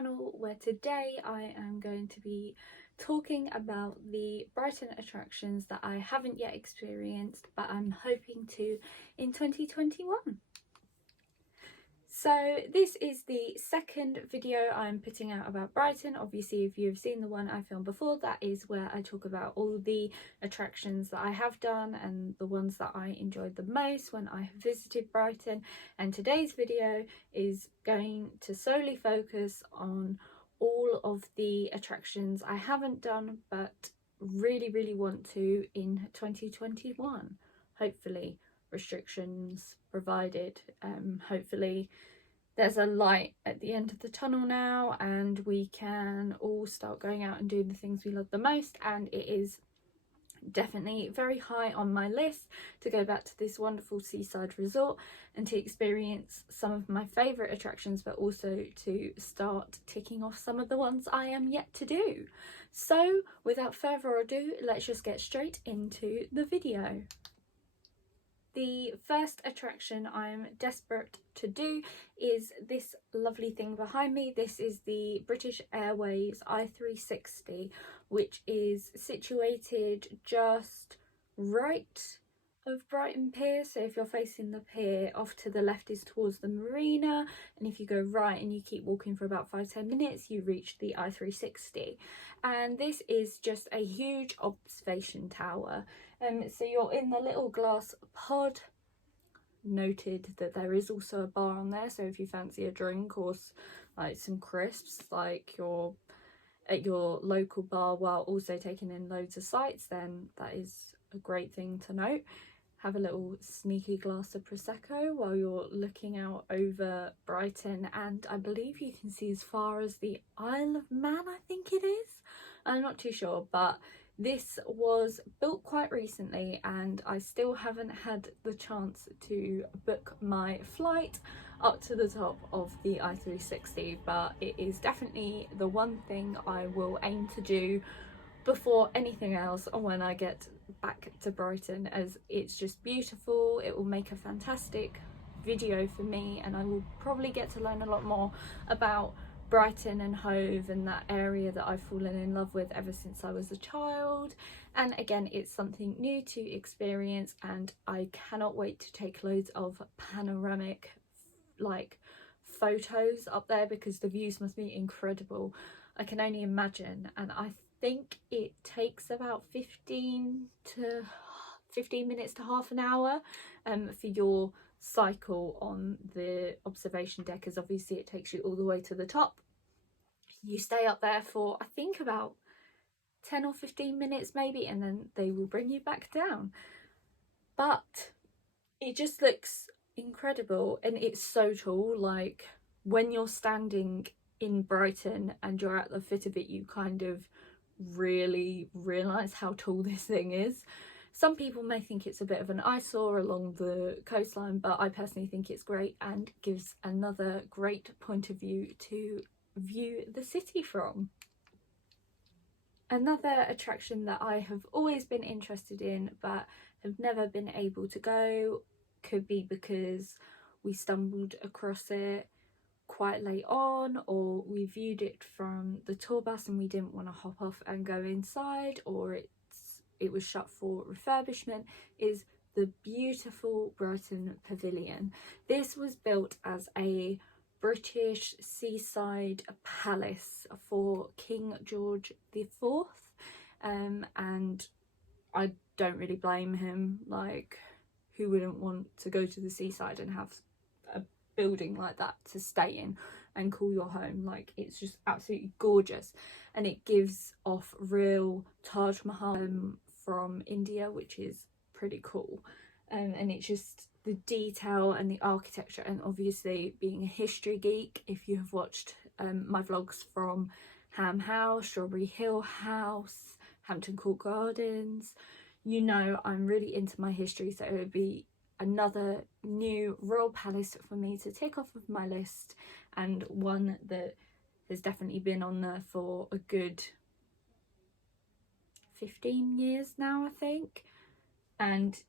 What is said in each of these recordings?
channel, where today I am going to be talking about the Brighton attractions that I haven't yet experienced but I'm hoping to in 2021. So this is the second video I'm putting out about Brighton. Obviously, if you've seen the one I filmed before, that is where I talk about all the attractions that I have done and the ones that I enjoyed the most when I visited Brighton. And today's video is going to solely focus on all of the attractions I haven't done but really want to in 2021. Hopefully, restrictions provided. Hopefully there's a light at the end of the tunnel now and we can all start going out and doing the things we love the most, and it is definitely very high on my list to go back to this wonderful seaside resort and to experience some of my favourite attractions, but also to start ticking off some of the ones I am yet to do. So without further ado, let's just get straight into the video. The first attraction I'm desperate to do is this lovely thing behind me. This is the British Airways i360, which is situated just right of Brighton Pier. So if you're facing the pier, off to the left is towards the marina, and if you go right and you keep walking for about 5-10 minutes, you reach the i360. And this is just a huge observation tower. So you're in the little glass pod. Noted that there is also a bar on there, so if you fancy a drink or like some crisps, like you're at your local bar while also taking in loads of sights, then that is a great thing to note. Have a little sneaky glass of Prosecco while you're looking out over Brighton, and I believe you can see as far as the Isle of Man, I think it is. I'm not too sure, but this was built quite recently and I still haven't had the chance to book my flight up to the top of the i360, but it is definitely the one thing I will aim to do before anything else when I get back to Brighton, as it's just beautiful. It will make a fantastic video for me and I will probably get to learn a lot more about Brighton and Hove and that area that I've fallen in love with ever since I was a child. And again, it's something new to experience and I cannot wait to take loads of panoramic like photos up there because the views must be incredible. I can only imagine, and I think it takes about 15 minutes to half an hour for your cycle on the observation deck, as obviously it takes you all the way to the top. You stay up there for I think about 10 or 15 minutes maybe, and then they will bring you back down. But it just looks incredible and it's so tall. Like when you're standing in Brighton and you're at the foot of it, you kind of really realise how tall this thing is. Some people may think it's a bit of an eyesore along the coastline, but I personally think it's great and gives another great point of view to view the city from. Another attraction that I have always been interested in but have never been able to go, could be because we stumbled across it quite late on, or we viewed it from the tour bus and we didn't want to hop off and go inside, or it was shut for refurbishment, is the beautiful Brighton Pavilion. This was built as a British seaside palace for King George IV, and I don't really blame him. Like, who wouldn't want to go to the seaside and have a building like that to stay in and call your home? Like, it's just absolutely gorgeous, and it gives off real Taj Mahal from India, which is pretty cool. And it's just the detail and the architecture, and obviously being a history geek, if you have watched my vlogs from Ham House, Strawberry Hill House, Hampton Court Gardens, you know I'm really into my history, so it would be another new royal palace for me to tick off of my list, and one that has definitely been on there for a good 15 years now, I think. And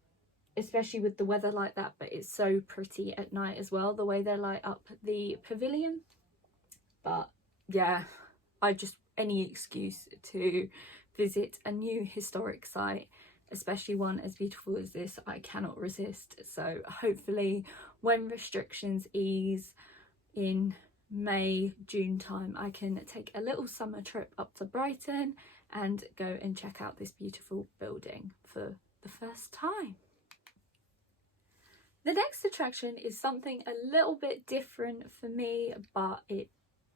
especially with the weather like that, but it's so pretty at night as well, the way they light up the pavilion. But yeah, any excuse to visit a new historic site, especially one as beautiful as this, I cannot resist. So hopefully when restrictions ease in May, June time, I can take a little summer trip up to Brighton and go and check out this beautiful building for the first time. The next attraction is something a little bit different for me, but it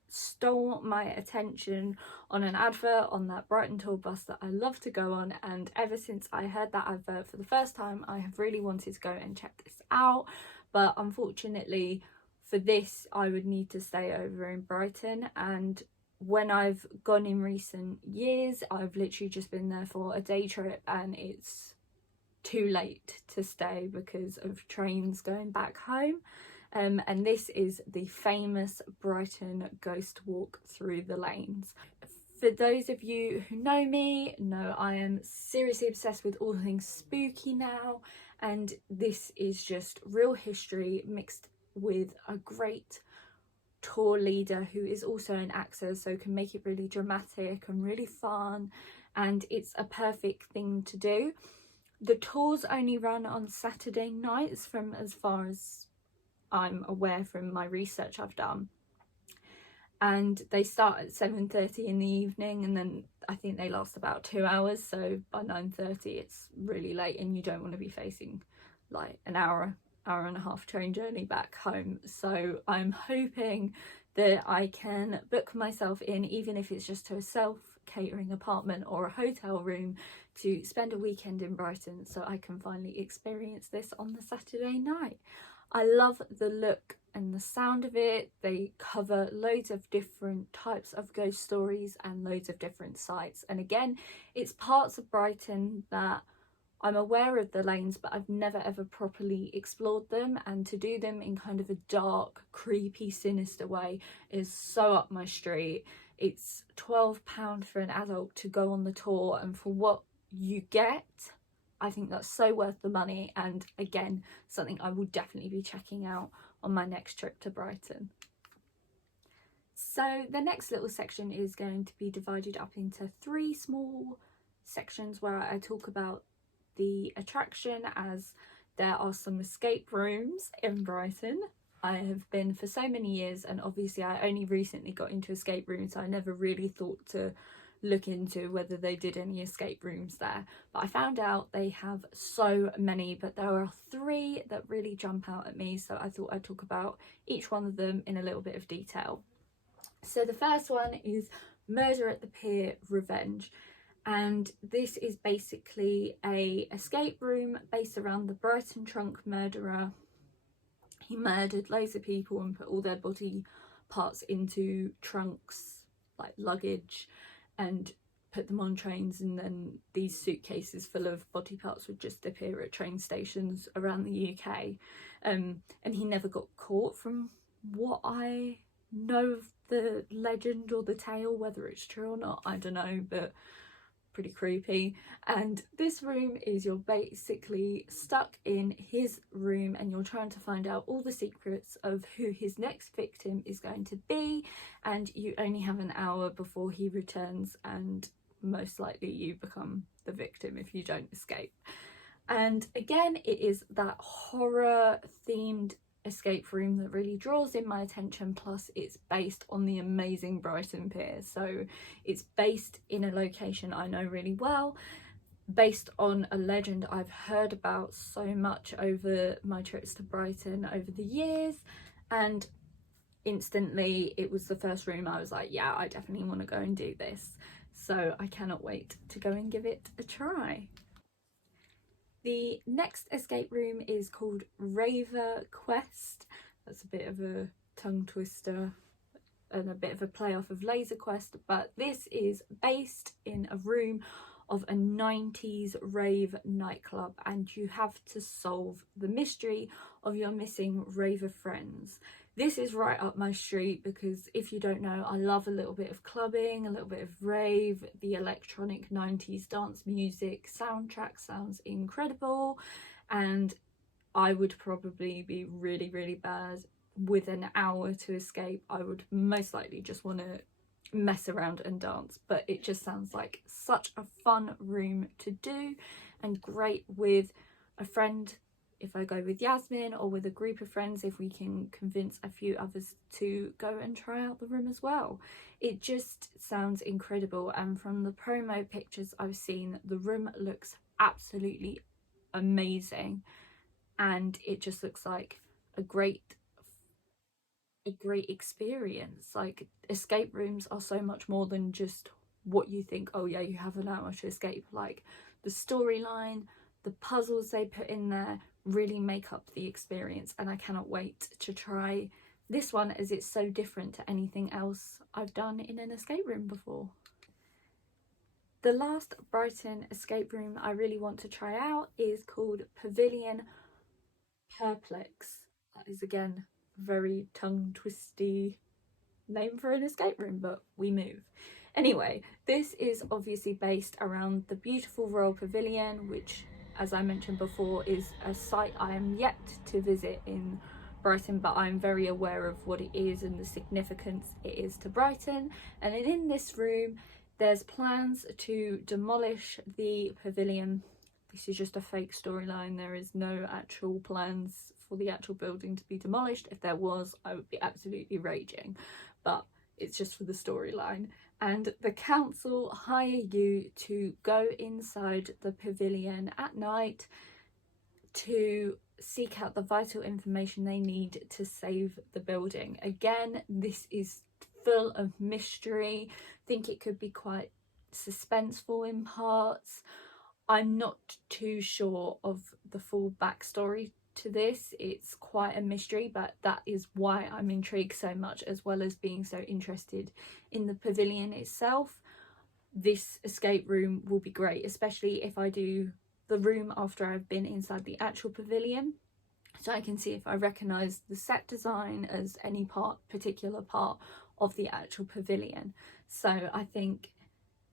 stole my attention on an advert on that Brighton Tour Bus that I love to go on, and ever since I heard that advert for the first time, I have really wanted to go and check this out. But unfortunately for this, I would need to stay over in Brighton, and when I've gone in recent years, I've literally just been there for a day trip, and it's too late to stay because of trains going back home. And this is the famous Brighton Ghost Walk through the lanes. For those of you who know me, know I am seriously obsessed with all things spooky now, and this is just real history mixed with a great tour leader who is also an actor, so can make it really dramatic and really fun, and it's a perfect thing to do. The tours only run on Saturday nights, from as far as I'm aware from my research I've done, and they start at 7:30 in the evening, and then I think they last about 2 hours, so by 9:30 it's really late and you don't want to be facing like an hour and a half train journey back home. So I'm hoping that I can book myself in, even if it's just to a self-catering apartment or a hotel room, to spend a weekend in Brighton so I can finally experience this on the Saturday night. I love the look and the sound of it. They cover loads of different types of ghost stories and loads of different sites. And again, it's parts of Brighton that I'm aware of the lanes, but I've never ever properly explored them. And to do them in kind of a dark, creepy, sinister way is so up my street. It's £12 for an adult to go on the tour, and for what you get, I think that's so worth the money, and again, something I will definitely be checking out on my next trip to Brighton. So the next little section is going to be divided up into 3 small sections where I talk about the attraction, as there are some escape rooms in Brighton. I have been for so many years, and obviously I only recently got into escape rooms, so I never really thought to look into whether they did any escape rooms there, but I found out they have so many, but there are 3 that really jump out at me, so I thought I'd talk about each one of them in a little bit of detail. So the first one is Murder at the Pier Revenge, and this is basically a escape room based around the Brighton trunk murderer. He murdered loads of people and put all their body parts into trunks, like luggage, and put them on trains, and then these suitcases full of body parts would just appear at train stations around the UK. And he never got caught, from what I know of the legend or the tale. Whether it's true or not, I don't know, but pretty creepy. And this room is, you're basically stuck in his room and you're trying to find out all the secrets of who his next victim is going to be, and you only have an hour before he returns, and most likely you become the victim if you don't escape. And again, it is that horror themed escape room that really draws in my attention, plus it's based on the amazing Brighton Pier, so it's based in a location I know really well, based on a legend I've heard about so much over my trips to Brighton over the years, and instantly it was the first room I was like, yeah, I definitely want to go and do this, so I cannot wait to go and give it a try. The next escape room is called Raver Quest. That's a bit of a tongue twister and a bit of a play off of Laser Quest, but this is based in a room of a 90s rave nightclub, and you have to solve the mystery of your missing raver friends. This is right up my street because, if you don't know, I love a little bit of clubbing, a little bit of rave. The electronic 90s dance music soundtrack sounds incredible, and I would probably be really, really bad with an hour to escape. I would most likely just want to mess around and dance, but it just sounds like such a fun room to do and great with a friend if I go with Yasmin, or with a group of friends if we can convince a few others to go and try out the room as well. It just sounds incredible, and from the promo pictures I've seen, the room looks absolutely amazing, and it just looks like a great experience. Like, escape rooms are so much more than just what you think, oh yeah, you have an hour to escape. Like, the storyline, the puzzles they put in there really make up the experience, and I cannot wait to try this one as it's so different to anything else I've done in an escape room before. The last Brighton escape room I really want to try out is called Pavilion Perplex. That is, again, very tongue twisty name for an escape room, but we move. Anyway, this is obviously based around the beautiful Royal Pavilion, which, as I mentioned before, is a site I am yet to visit in Brighton, but I'm very aware of what it is and the significance it is to Brighton. And in this room there's plans to demolish the pavilion. This is just a fake storyline. There is no actual plans for the actual building to be demolished. If there was, I would be absolutely raging, but it's just for the storyline. And the council hire you to go inside the pavilion at night to seek out the vital information they need to save the building. Again, this is full of mystery. I think it could be quite suspenseful in parts. I'm not too sure of the full backstory to this. It's quite a mystery, but that is why I'm intrigued so much, as well as being so interested in the pavilion itself. This escape room will be great, especially if I do the room after I've been inside the actual pavilion, so I can see if I recognise the set design as any particular part of the actual pavilion. So I think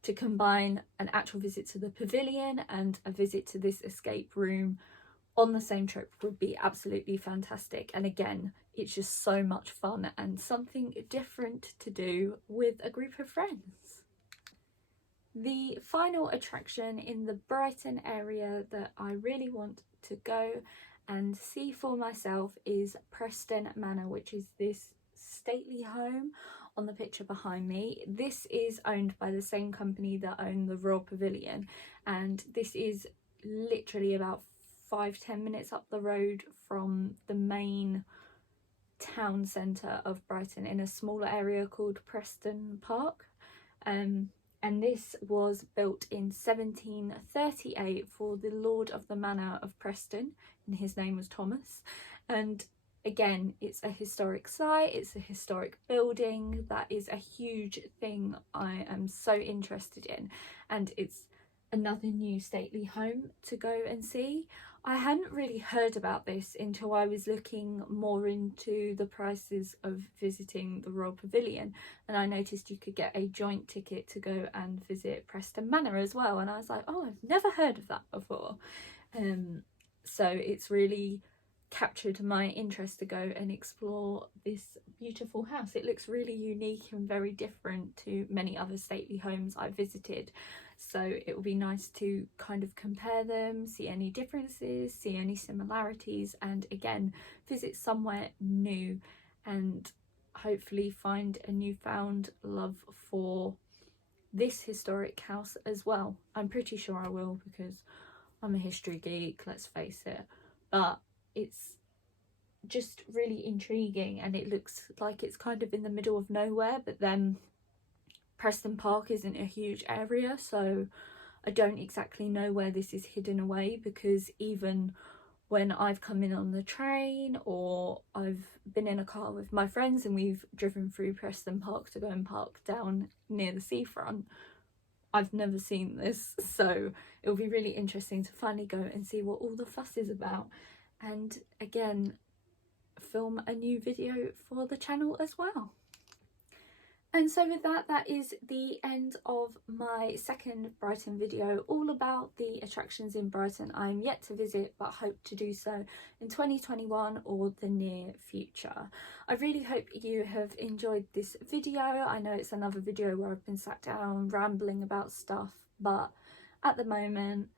to combine an actual visit to the pavilion and a visit to this escape room on the same trip would be absolutely fantastic. And again, it's just so much fun and something different to do with a group of friends. The final attraction in the Brighton area that I really want to go and see for myself is Preston Manor, which is this stately home on the picture behind me. This is owned by the same company that own the Royal Pavilion, and this is literally about 5-10 minutes up the road from the main town centre of Brighton, in a smaller area called Preston Park. And this was built in 1738 for the Lord of the Manor of Preston, and his name was Thomas. And again, it's a historic site, it's a historic building. That is a huge thing I am so interested in, and it's another new stately home to go and see. I hadn't really heard about this until I was looking more into the prices of visiting the Royal Pavilion, and I noticed you could get a joint ticket to go and visit Preston Manor as well, and I was like, oh, I've never heard of that before. So it's really captured my interest to go and explore this beautiful house. It looks really unique and very different to many other stately homes I've visited, so it will be nice to kind of compare them, see any differences, see any similarities, and again visit somewhere new and hopefully find a newfound love for this historic house as well. I'm pretty sure I will, because I'm a history geek, let's face it, but it's just really intriguing, and it looks like it's kind of in the middle of nowhere, but then Preston Park isn't a huge area, so I don't exactly know where this is hidden away, because even when I've come in on the train or I've been in a car with my friends and we've driven through Preston Park to go and park down near the seafront, I've never seen this, so it'll be really interesting to finally go and see what all the fuss is about, and again film a new video for the channel as well. And so with that, that is the end of my second Brighton video, all about the attractions in Brighton I'm yet to visit but hope to do so in 2021 or the near future. I really hope you have enjoyed this video. I know it's another video where I've been sat down rambling about stuff, but at the moment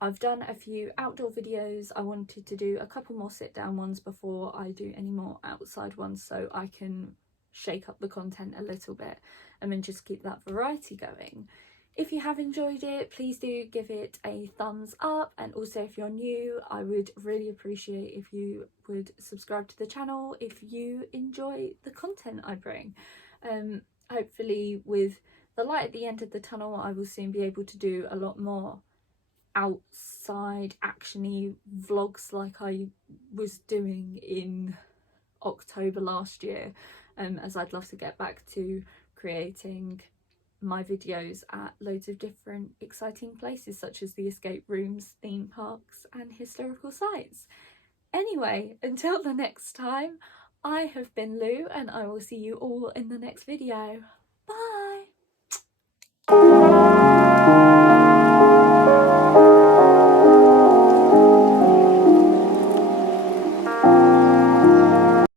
I've done a few outdoor videos. I wanted to do a couple more sit down ones before I do any more outside ones, so I can shake up the content a little bit and then just keep that variety going. If you have enjoyed it, please do give it a thumbs up, and also if you're new, I would really appreciate if you would subscribe to the channel if you enjoy the content I bring. Hopefully with the light at the end of the tunnel, I will soon be able to do a lot more outside actiony vlogs like I was doing in October last year, as I'd love to get back to creating my videos at loads of different exciting places such as the escape rooms, theme parks and historical sites. Anyway, until the next time, I have been Lou and I will see you all in the next video.